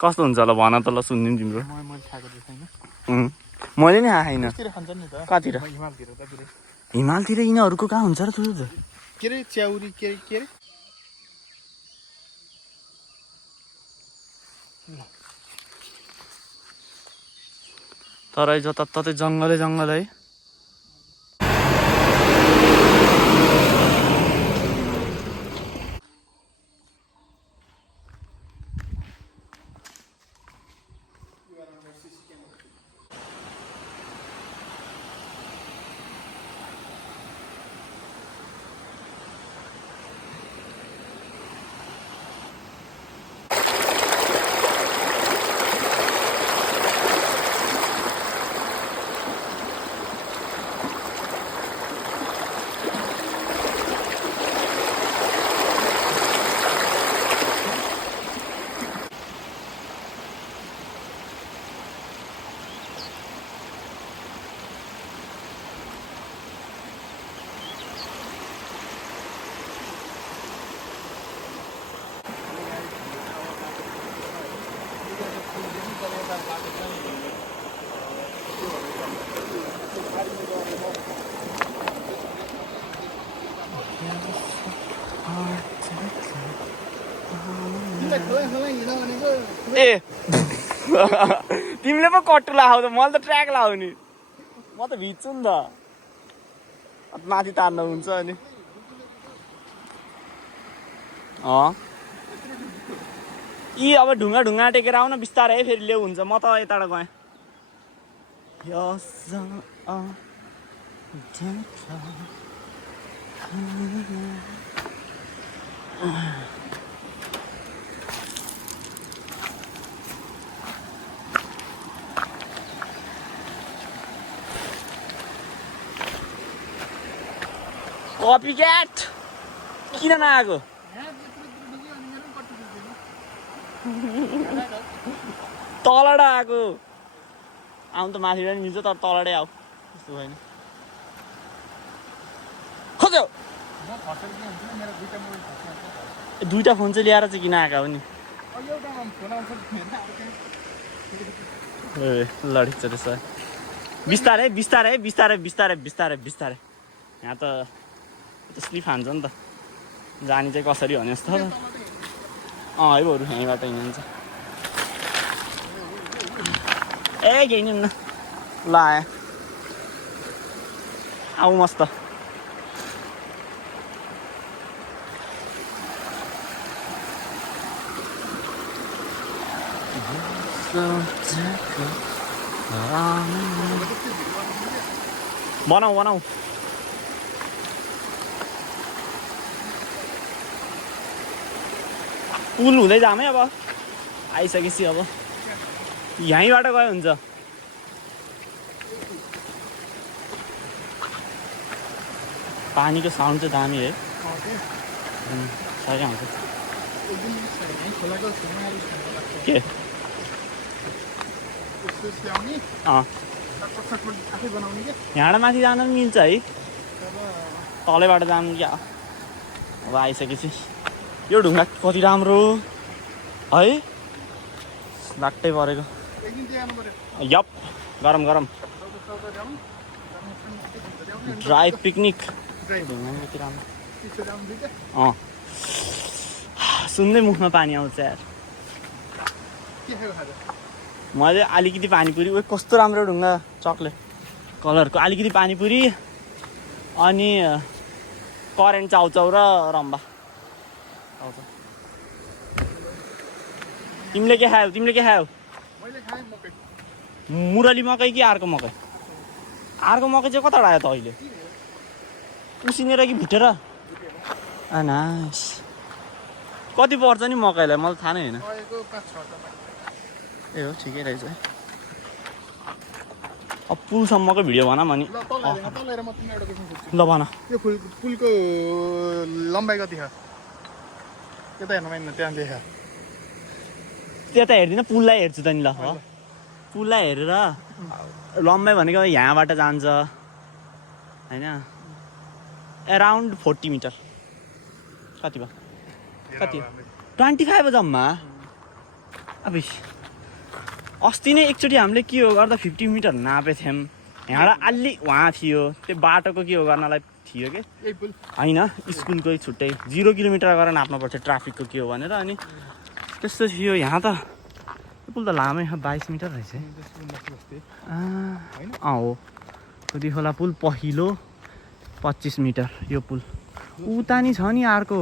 कस्तो हुन्छ होला भन त ल सुनिदिउँ तिम्रो मैले नि खाएन कतिर हिमालतिर यिनीहरूको कहाँ हुन्छ र तुझ के अरे च्याउरी के अरे तर जताततै जङ्गलै जङ्गल है ए तिमीले पो कट्टु लगाऊ त मैले त ट्र्याक लगाऊ नि म त भिज्छु नि त माथि तान्नु हुन्छ अनि यी अब ढुङ्गा ढुङ्गा टेकेर आउन बिस्तारै फेरि ल्याउ हुन्छ म त यताबाट गएँ कपी क्याट किन नआएको तलबाट आएको आउनु त माथि पनि मिल्छ तर तलबाटै आऊ त्यस्तो होइन खोज्यो दुईटा फोन चाहिँ ल्याएर चाहिँ किन आएको हो नि ए लडिन्छ त्यसो बिस्तारै बिस्तारै बिस्तारै बिस्तारै बिस्तारै बिस्तारै यहाँ त स्लिप हान्छ नि त जाने चाहिँ कसरी भने जस्तो है बरु यहीँबाट हिँड्छ ए केही नि ल आयो आऊ मस्त बनाऊ बनाऊ पुल हुँदै जाम है अब आइसकेपछि अब यहीँबाट गयो हुन्छ पानीको साउन्ड चाहिँ दामी है साह्रै आउँछ के यहाँबाट माथि जान पनि मिल्छ है तलैबाट जानु क्या अब आइसकेपछि यो ढुङ्गा कति राम्रो है बाटै परेको यप गरम गरम ड्राई पिकनिक सुन्दै मुखमा पानी आउँछ यार मैले अलिकति पानीपुरी उयो कस्तो राम्रो ढुङ्गा चक्लेट कलरको अलिकति पानीपुरी अनि करेन्ट चाउचाउ र रम्बा तिमीले के खायौ तिमीले के खायौ मुरली मकै कि अर्को मकै चाहिँ कताबाट आयो त अहिले उसिनेर कि भुटेर नाइस कति पर्छ नि मकैलाई मलाई थाहा नै होइन ए हो ठिकै रहेछ अब पुलसम्मको भिडियो भन नि ल भन यो पुलको लम्बाइ कति छ त्यता हेर्नु त्यहाँ लेखा त्यता हेर्दिनँ पुललाई हेर्छु त नि ल पुललाई हेरेर लम्बाइ भनेको यहाँबाट जान्छ होइन एराउन्ड 40 मिटर कति भयो कति 25 हो जम्मा अब अस्ति नै एकचोटि हामीले के हो गर्दा 50 मिटर नापेको थियौँ यहाँबाट अलि वहाँ थियो त्यो बाटोको के हो गर्नलाई थियो कि होइन स्कुलको छुट्टै 0 किलोमिटर गरेर नाप्नुपर्छ ट्राफिकको के हो भनेर अनि त्यस्तो थियो यहाँ त पुल त लामै 22 मिटर रहेछ हो कति खोला पुल पहिलो 25 मिटर यो पुल उता नि छ नि अर्को